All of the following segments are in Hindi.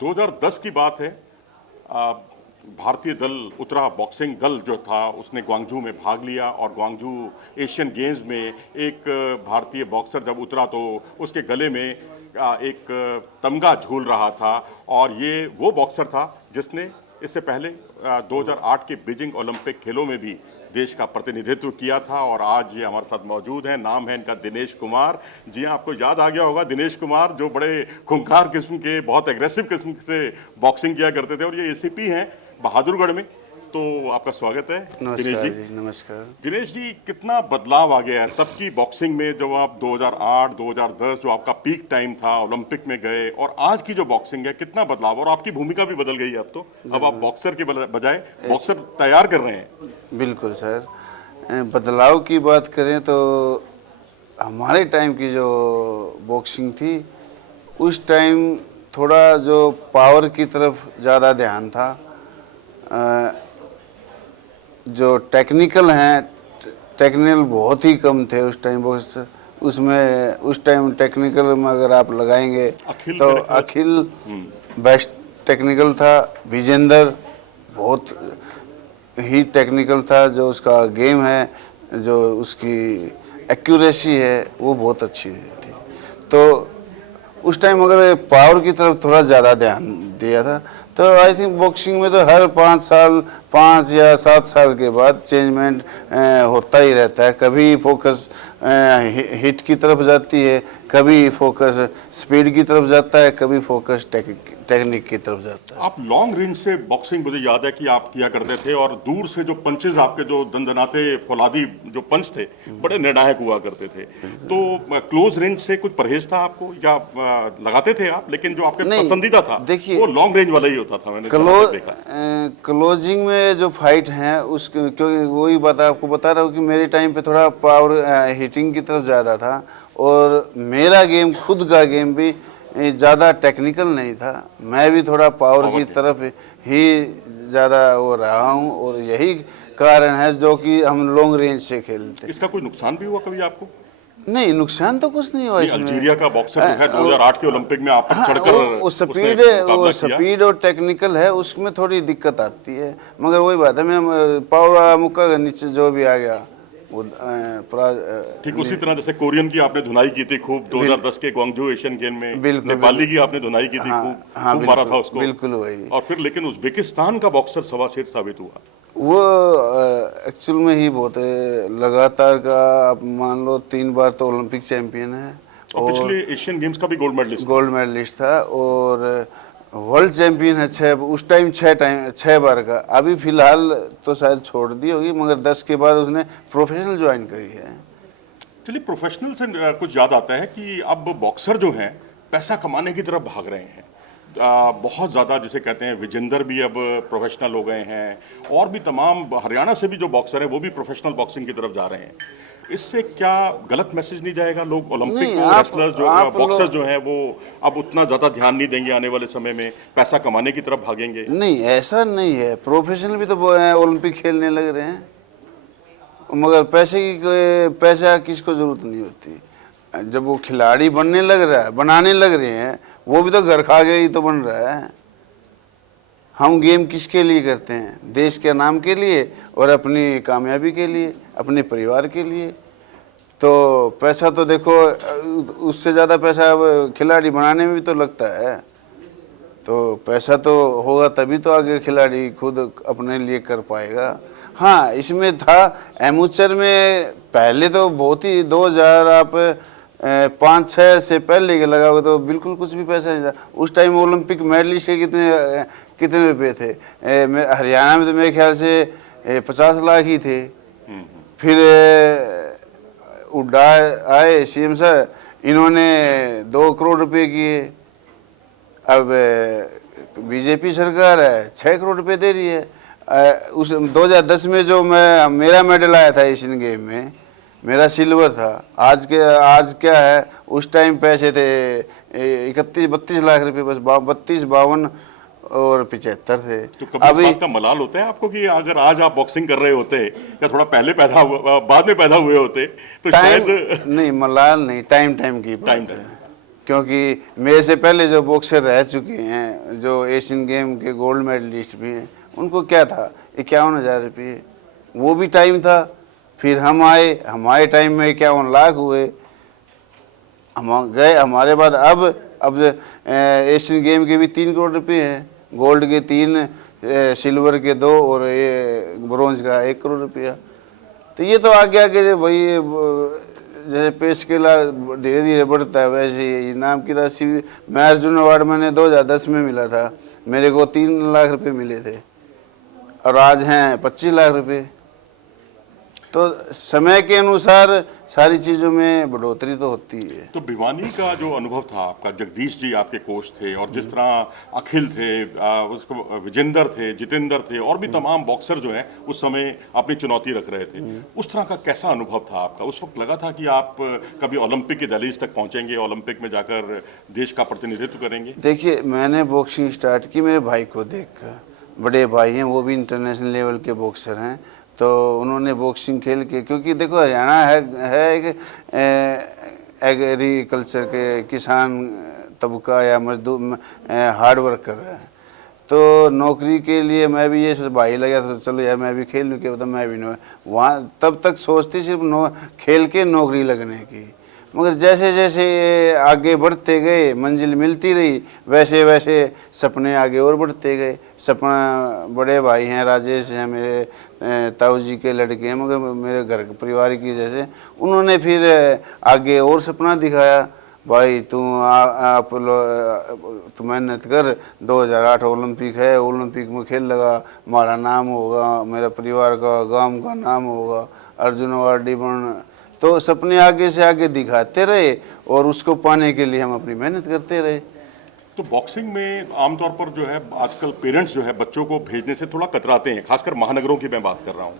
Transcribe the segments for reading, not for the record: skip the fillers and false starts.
2010 की बात है। आ, भारतीय दल उतरा, बॉक्सिंग दल जो था उसने ग्वांगझू में भाग लिया और ग्वांगझू एशियन गेम्स में एक भारतीय बॉक्सर जब उतरा तो उसके गले में एक तमगा झूल रहा था और ये वो बॉक्सर था जिसने इससे पहले 2008 के बीजिंग ओलंपिक खेलों में भी देश का प्रतिनिधित्व किया था। और आज ये हमारे साथ मौजूद हैं। नाम है इनका दिनेश कुमार। जी हाँ, आपको याद आ गया होगा दिनेश कुमार, जो बड़े खूंखार किस्म के, बहुत एग्रेसिव किस्म से बॉक्सिंग किया करते थे। और ये एसीपी हैं बहादुरगढ़ में। तो आपका स्वागत है दिनेश जी। नमस्कार। दिनेश जी, कितना बदलाव आ गया है तब की बॉक्सिंग में, जब आप 2008 2010 जो आपका पीक टाइम था, ओलंपिक में गए, और आज की जो बॉक्सिंग है, कितना बदलाव। और आपकी भूमिका भी बदल गई है अब तो। अब आप बॉक्सर के बजाय बॉक्सर तैयार कर रहे हैं। बिल्कुल सर, बदलाव की बात करें तो हमारे टाइम की जो बॉक्सिंग थी उस टाइम थोड़ा जो पावर की तरफ ज़्यादा ध्यान था। जो टेक्निकल हैं, टेक्निकल बहुत ही कम थे उस टाइम। उसमें उस टाइम टेक्निकल में अगर आप लगाएंगे तो अखिल बेस्ट टेक्निकल था, विजेंदर बहुत ही टेक्निकल था। जो उसका गेम है, जो उसकी एक्यूरेसी है, वो बहुत अच्छी थी। तो उस टाइम अगर पावर की तरफ थोड़ा ज़्यादा ध्यान दिया था तो आई थिंक बॉक्सिंग में तो हर 5 या 7 साल के बाद चेंजमेंट होता ही रहता है। कभी फोकस हिट की तरफ जाती है, कभी फोकस स्पीड की तरफ जाता है, कभी फोकस टेक्निक की तरफ जाता है। आप लॉन्ग रेंज से बॉक्सिंग, मुझे याद है कि आप किया करते थे, और दूर से जो पंचेस आपके, जो दंदनाते फौलादी जो पंच थे, बड़े निर्णायक हुआ करते थे। तो क्लोज रेंज से कुछ परहेज था आपको, या लगाते थे आप? लेकिन जो आपके पसंदीदा था वो लॉन्ग रेंज वाला ही होता था। मैंने देखा क्लोजिंग में जो फाइट है उस, क्योंकि वही बात आपको बता रहा हूँ कि मेरे टाइम पे थोड़ा पावर हिटिंग की तरफ ज़्यादा था, और मेरा गेम, खुद का गेम भी ज़्यादा टेक्निकल नहीं था। मैं भी थोड़ा पावर की तरफ ही ज़्यादा वो रहा हूँ, और यही कारण है जो कि हम लॉन्ग रेंज से खेलते। इसका कोई नुकसान भी हुआ कभी आपको? नहीं, नुकसान तो कुछ नहीं हुआ इसमें। अल्जीरिया का बॉक्सर जो है 2008 के ओलंपिक में आप चढ़कर वो स्पीड और टेक्निकल है, उसमें थोड़ी दिक्कत आती है। मगर वही बात है, मैं पावर मुक्का नीचे जो भी आ गया वो ठीक उसी तरह जैसे कोरियन की आपने धुनाई की थी खूब 2010 के ग्वांगझू एशियन गेम में। नेपाली की आपने धुनाई की थी, खूब मारा था उसको। बिल्कुल वही। और फिर लेकिन उज्बेकिस्तान का बॉक्सर सवाशेर साबित हुआ। वो एक्चुअल में ही बहुत लगातार का, आप मान लो 3 बार तो ओलंपिक चैंपियन है, और पिछले एशियन गेम्स का भी गोल्ड मेडलिस्ट था, और वर्ल्ड चैंपियन है 6 बार का। अभी फिलहाल तो शायद छोड़ दी होगी, मगर 10 के बाद उसने प्रोफेशनल ज्वाइन करी है। चलिए, प्रोफेशनल से कुछ याद आता है कि अब बॉक्सर जो हैं पैसा कमाने की तरफ भाग रहे हैं बहुत ज़्यादा, जिसे कहते हैं विजेंदर भी अब प्रोफेशनल हो गए हैं, और भी तमाम हरियाणा से भी जो बॉक्सर हैं वो भी प्रोफेशनल बॉक्सिंग की तरफ जा रहे हैं। इससे क्या गलत मैसेज नहीं जाएगा? लोग ओलंपिक रेसलर्स जो बॉक्सर्स जो हैं वो अब उतना ज़्यादा ध्यान नहीं देंगे, आने वाले समय में पैसा कमाने की तरफ भागेंगे? नहीं, ऐसा नहीं है। प्रोफेशनल भी तो ओलंपिक खेलने लग रहे हैं, मगर पैसा किसको ज़रूरत नहीं होती। जब वो खिलाड़ी बनाने लग रहे हैं, वो भी तो घर खा गए ही तो बन रहा है। हम गेम किसके लिए करते हैं? देश के नाम के लिए और अपनी कामयाबी के लिए, अपने परिवार के लिए। तो पैसा तो देखो, उससे ज़्यादा पैसा अब खिलाड़ी बनाने में भी तो लगता है। तो पैसा तो होगा तभी तो आगे खिलाड़ी खुद अपने लिए कर पाएगा। हाँ, इसमें था एमेचर में पहले तो बहुत ही 2005-6 से पहले के लगाओगे तो बिल्कुल कुछ भी पैसा नहीं था। उस टाइम ओलंपिक मेडलिस्ट के कितने रुपए थे? हरियाणा में तो मेरे ख्याल से 50 लाख ही थे। फिर उड्डा आए सीएम साहब, इन्होंने 2 करोड़ रुपए किए। अब बीजेपी सरकार है, 6 करोड़ रुपए दे रही है। उस 2010 में जो मेरा मेडल आया था एशियन गेम में, मेरा सिल्वर था। आज क्या है, उस टाइम पैसे थे 31-32 लाख रुपए, बस 32, 52 और 75 थे। तो कभी बात का मलाल होता है आपको कि अगर आज आप बॉक्सिंग कर रहे होते या थोड़ा पहले बाद में पैदा हुए होते तो शायद? नहीं, मलाल नहीं, टाइम की बात है। क्योंकि मेरे से पहले जो बॉक्सर रह चुके हैं, जो एशियन गेम के गोल्ड मेडलिस्ट भी हैं, उनको क्या था 51,000 रुपये, वो भी टाइम था। फिर हम आए, हमारे टाइम में 51 लाख हुए, हम गए, हमारे बाद अब एशियन गेम के भी 3 करोड़ रुपये हैं, गोल्ड के 3, सिल्वर के 2 और ये ब्रोंज का 1 करोड़ रुपया। तो ये तो आगे आगे भाई जैसे पेश केला धीरे धीरे बढ़ता है, वैसे ही इनाम की राशि भी। मैं अर्जुन अवार्ड मैंने 2010 में मिला था, मेरे को 3 लाख रुपए मिले थे और आज हैं 25 लाख रुपए। तो समय के अनुसार सारी चीज़ों में बढ़ोतरी तो होती है। तो भिवानी का जो अनुभव था आपका, जगदीश जी आपके कोच थे और जिस तरह अखिल थे, उसको विजेंदर थे, जितेंद्र थे और भी तमाम बॉक्सर जो हैं उस समय अपनी चुनौती रख रहे थे, उस तरह का कैसा अनुभव था आपका? उस वक्त लगा था कि आप कभी ओलंपिक की दहलीज तक पहुंचेंगे, ओलंपिक में जाकर देश का प्रतिनिधित्व करेंगे? देखिए, मैंने बॉक्सिंग स्टार्ट की मेरे भाई को देखकर। बड़े भाई हैं, वो भी इंटरनेशनल लेवल के बॉक्सर हैं, तो उन्होंने बॉक्सिंग खेल के, क्योंकि देखो हरियाणा है एक एग्रीकल्चर के किसान तबका या मजदूर हार्ड वर्कर है, तो नौकरी के लिए मैं भी ये भाई लगा तो चलो यार मैं भी खेल लूँ, क्या पता मैं भी वहाँ तब तक सोचती सिर्फ खेल के नौकरी लगने की। मगर जैसे जैसे आगे बढ़ते गए, मंजिल मिलती रही, वैसे वैसे सपने आगे और बढ़ते गए। सपना, बड़े भाई हैं राजेश हैं मेरे ताऊ जी के लड़के हैं, मगर मेरे घर के परिवार की जैसे, उन्होंने फिर आगे और सपना दिखाया, भाई तू तू मेहनत कर, 2008 ओलंपिक है, ओलंपिक में खेल लगा, हमारा नाम होगा, मेरा परिवार का गांव का नाम होगा, अर्जुन अवार्डी बन। तो सपने आगे से आगे दिखाते रहे और उसको पाने के लिए हम अपनी मेहनत करते रहे। तो बॉक्सिंग में आमतौर पर जो है आजकल पेरेंट्स जो है बच्चों को भेजने से थोड़ा कतराते हैं, खासकर महानगरों की मैं बात कर रहा हूँ।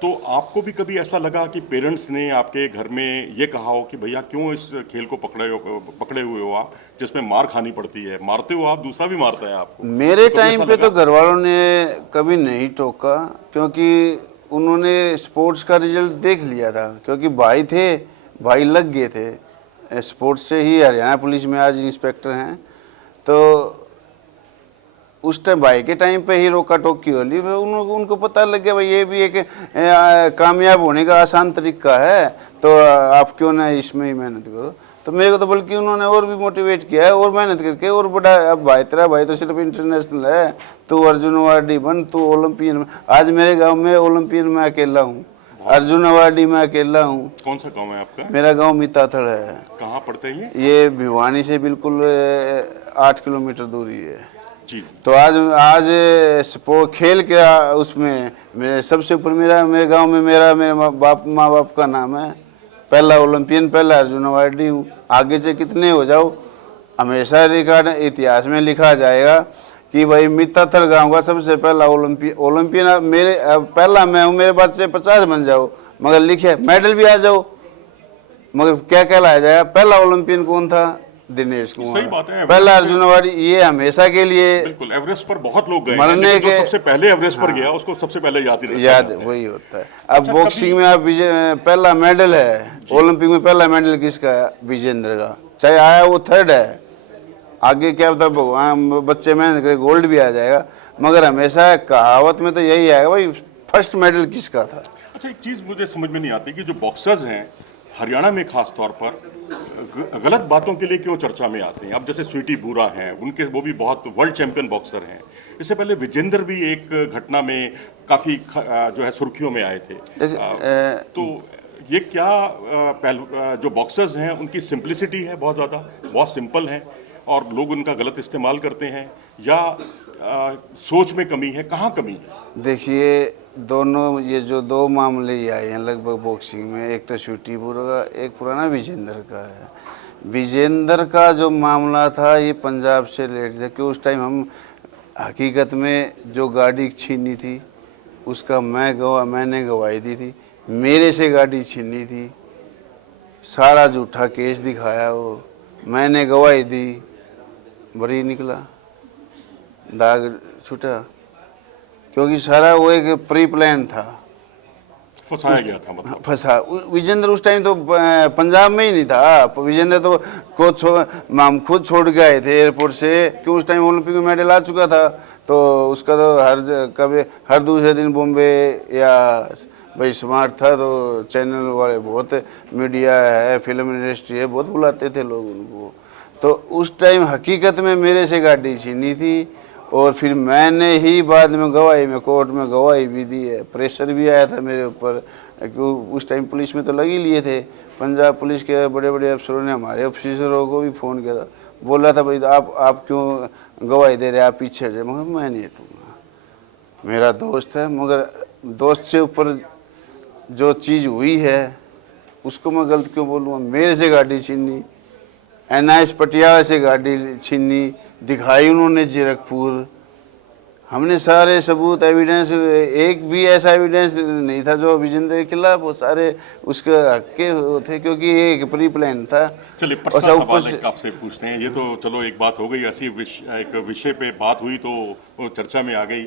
तो आपको भी कभी ऐसा लगा कि पेरेंट्स ने आपके घर में ये कहा हो कि भैया क्यों इस खेल को पकड़े हुए हो आप, जिसमें मार खानी पड़ती है, मारते हो आप, दूसरा भी मारता है आपको? मेरे टाइम पे तो घर वालों ने कभी नहीं टोका, क्योंकि उन्होंने स्पोर्ट्स का रिजल्ट देख लिया था, क्योंकि भाई थे, भाई लग गए थे स्पोर्ट्स से ही, हरियाणा पुलिस में आज इंस्पेक्टर हैं। तो उस टाइम भाई के टाइम पे ही रोका टोकी हो ली, उनको पता लग गया भाई ये भी एक कामयाब होने का आसान तरीका है, तो आप क्यों ना इसमें ही मेहनत करो। तो मेरे को तो बल्कि उन्होंने और भी मोटिवेट किया है, और मेहनत करके और बड़ा। अब भाई तेरा भाई तो सिर्फ इंटरनेशनल है, तू अर्जुन अवार्डी बन, तू ओलंपियन। आज मेरे गांव में ओलंपियन में अकेला हूँ, अर्जुन अवार्डी में अकेला हूँ। कौन सा गांव है आपका? मेरा गांव मिताथड़ है। कहाँ पड़ता है ये भिवानी से बिल्कुल 8 किलोमीटर दूरी है जी। तो आज स्पोर्ट खेल के उसमें मेरे सबसे ऊपर मेरे गांव में मेरे माँ बाप का नाम है, पहला ओलंपियन, पहला अर्जुन अवार्डी हूँ। आगे से कितने हो जाओ, हमेशा रिकॉर्ड इतिहास में लिखा जाएगा कि भाई मिताथल गांव का सबसे पहला ओलंपियन मेरे पहला मैं हूँ। मेरे बाद से 50 बन जाओ, मगर लिखे मेडल भी आ जाओ, मगर क्या कहलाया जाएगा? पहला ओलंपियन कौन था? दिनेश कुमार। सही बात है। पहला अर्जुन अवार्डी, ये हमेशा के लिए। बिल्कुल, एवरेस्ट पर बहुत लोग गए, मरने के सबसे पहले एवरेस्ट पर गया उसको सबसे पहले याद वही होता है। अब बॉक्सिंग में आप पहला मेडल है ओलंपिक में, पहला मेडल किसका है? विजेंद्र का। चाहे आया वो 3rd है, आगे क्या पता भगवान बच्चे मेहनत करे गोल्ड भी आ जाएगा, मगर हमेशा कहावत में तो यही आएगा भाई फर्स्ट मेडल किसका था। अच्छा, एक चीज मुझे समझ में नहीं आती कि जो बॉक्सर्स हैं हरियाणा में खास तौर पर गलत बातों के लिए क्यों चर्चा में आते हैं? अब जैसे स्वीटी बुरा हैं, उनके वो भी बहुत वर्ल्ड चैंपियन बॉक्सर हैं। इससे पहले विजेंद्र भी एक घटना में काफी जो है सुर्खियों में आए थे। तो ये क्या जो बॉक्सर्स हैं उनकी सिंप्लिसिटी है, बहुत ज़्यादा, बहुत सिंपल हैं और लोग उनका गलत इस्तेमाल करते हैं, या सोच में कमी है? कहाँ कमी है? देखिए, दोनों ये जो 2 मामले ही आए हैं लगभग बॉक्सिंग में, एक तो स्वीटी बुरा का, एक पुराना विजेंद्र का है। विजेंद्र का जो मामला था ये पंजाब से रिलेटेड है, कि उस टाइम हम हकीकत में जो गाड़ी छीनी थी उसका मैंने गवाही दी थी, मेरे से गाड़ी छीनी थी, सारा झूठा केस दिखाया, वो मैंने गवाही दी, बरी निकला, दाग छूटा, क्योंकि सारा वो एक प्री प्लान था। फंसाया गया था मतलब। फंसा विजेंद्र उस टाइम तो पंजाब में ही नहीं था। विजेंद्र तो कोच हम खुद छोड़ के आए थे एयरपोर्ट से, क्यों उस टाइम ओलंपिक में मेडल आ चुका था। तो उसका तो कभी हर दूसरे दिन बॉम्बे या भाई स्मार्ट था तो चैनल वाले बहुत, मीडिया है, फिल्म इंडस्ट्री है, बहुत बुलाते थे लोग उनको। तो उस टाइम हकीकत में मेरे से गाड़ी छीनी थी और फिर मैंने ही बाद में गवाही में कोर्ट में गवाही भी दी है। प्रेशर भी आया था मेरे ऊपर, क्यों उस टाइम पुलिस में तो लग ही लिए थे। पंजाब पुलिस के बड़े बड़े अफसरों ने हमारे ऑफिसरों को भी फ़ोन किया था, बोला था भाई आप क्यों गवाही दे रहे हैं, आप पीछे हटे। मगर मैं नहीं हटूँगा, मेरा दोस्त है। मगर दोस्त से ऊपर जो चीज़ हुई है उसको मैं गलत क्यों बोलूँगा। मेरे से गाड़ी छीनी, NIS पटियाला से गाड़ी छीनी, दिखाई उन्होंने जीरकपुर। हमने सारे सबूत एविडेंस, एक भी ऐसा एविडेंस नहीं था जो विजेंद्र के खिलाफ, वो सारे उसके हक के थे, क्योंकि ये एक प्री प्लान था। चलिए पर्सनल सवाल एक आपसे पूछते हैं। ये तो चलो एक बात हो गई, ऐसी एक विषय पे बात हुई तो वो चर्चा में आ गई।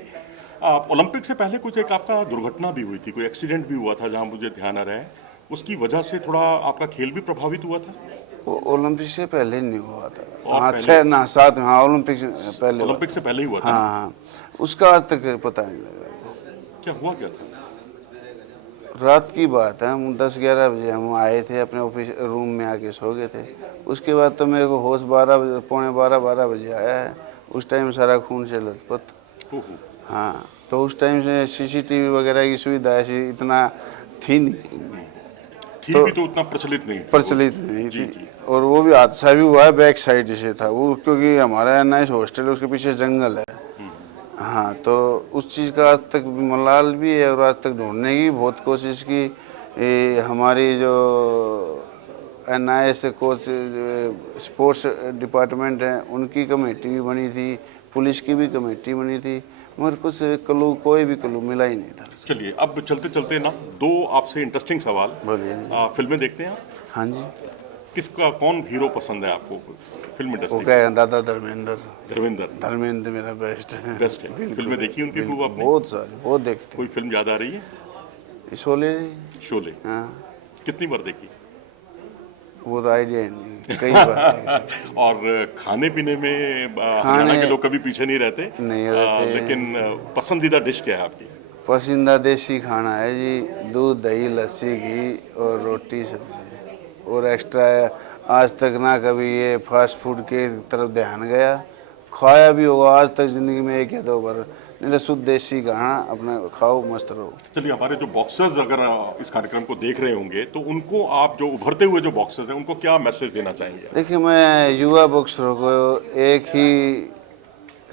ओलंपिक से पहले कुछ एक आपका दुर्घटना भी हुई थी, कोई एक्सीडेंट भी हुआ था जहाँ मुझे ध्यान आ रहा है, उसकी वजह से थोड़ा आपका खेल भी प्रभावित हुआ था? ओलंपिक से पहले नहीं हुआ था। और हाँ पहले? 6 ना 7, हाँ ओलंपिक से पहले। ओलंपिक से पहले ही हुआ था? हाँ, उसका आज तक पता नहीं लगा क्या हुआ क्या था? रात की बात है, हम 10-11 बजे हम आए थे, अपने ऑफिस रूम में आके सो गए थे। उसके बाद तो मेरे को होश 12 बजे, पौने 12 बजे आया है। उस टाइम सारा खून से लथपथ। हाँ, तो उस टाइम से CCTV वगैरह की सुविधा ऐसी इतना थी नहीं, भी तो उतना प्रचलित नहीं थी। और वो भी हादसा भी हुआ है बैक साइड से था वो, क्योंकि हमारा NIS हॉस्टल है, उसके पीछे जंगल है। हाँ, तो उस चीज़ का आज तक मलाल भी है और आज तक ढूंढने की बहुत कोशिश की। हमारी जो NIS कोच स्पोर्ट्स डिपार्टमेंट है उनकी कमेटी भी बनी थी, पुलिस की भी कमेटी बनी थी, मगर कुछ क्लू, कोई भी क्लू मिला ही नहीं था। चलिए अब चलते चलते ना दो आपसे इंटरेस्टिंग सवाल। बोलिए। फिल्में देखते हैं आप? हाँ जी। किसका, कौन हीरो पसंद है आपको फिल्म वो इंडस्ट्री? क्या है, दादा धर्मेंद्र। धर्मेंद्र मेरा बेस्ट है। फिल्में देखी उनकी खूब आपने? बहुत सारी, बहुत देखते। कोई फिल्म याद आ रही है? शोले। शोले। हाँ, कितनी बार देखी? वो तो आइडिया ही नहीं, कई बार। और खाने पीने में हरियाणा के लोग कभी पीछे नहीं रहते, लेकिन पसंदीदा डिश क्या है आपकी? पसंदीदा देसी खाना है जी, दूध दही लस्सी घी और रोटी सब्जी। और एक्स्ट्रा आज तक ना कभी ये फास्ट फूड के तरफ ध्यान गया, खाया भी होगा आज तक ज़िंदगी में 1 या 2 बार, नहीं तो शुद्ध देसी खाना अपना खाओ, मस्त रहो। चलिए, हमारे जो बॉक्सर्स अगर इस कार्यक्रम को देख रहे होंगे तो उनको आप, जो उभरते हुए जो बॉक्सर्स हैं, उनको क्या मैसेज देना चाहेंगे? देखिए, मैं युवा बॉक्सरों को एक ही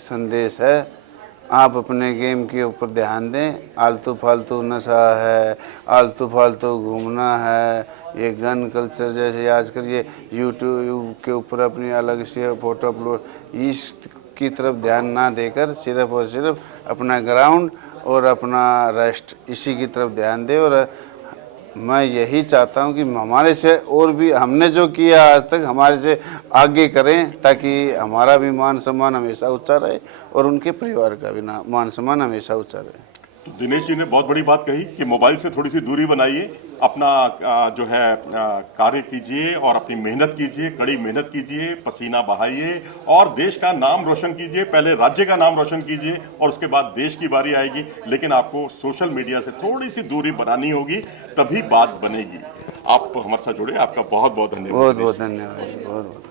संदेश है, आप अपने गेम के ऊपर ध्यान दें। आलतू फालतू नशा है, आलतू फालतू घूमना है, ये गन कल्चर जैसे आजकल ये यूट्यूब के ऊपर अपनी अलग से फोटो अपलोड, इसकी तरफ ध्यान ना देकर सिर्फ और सिर्फ अपना ग्राउंड और अपना रेस्ट, इसी की तरफ ध्यान दें। और मैं यही चाहता हूं कि हमारे से और भी, हमने जो किया आज तक, हमारे से आगे करें, ताकि हमारा भी मान सम्मान हमेशा ऊंचा रहे और उनके परिवार का भी मान सम्मान हमेशा ऊंचा रहे। तो दिनेश जी ने बहुत बड़ी बात कही कि मोबाइल से थोड़ी सी दूरी बनाइए, अपना जो है कार्य कीजिए और अपनी मेहनत कीजिए, कड़ी मेहनत कीजिए, पसीना बहाइए और देश का नाम रोशन कीजिए। पहले राज्य का नाम रोशन कीजिए और उसके बाद देश की बारी आएगी, लेकिन आपको सोशल मीडिया से थोड़ी सी दूरी बनानी होगी, तभी बात बनेगी। आप हमारे साथ जुड़े, आपका बहुत बहुत धन्यवाद। बहुत बहुत धन्यवाद। बहुत बहुत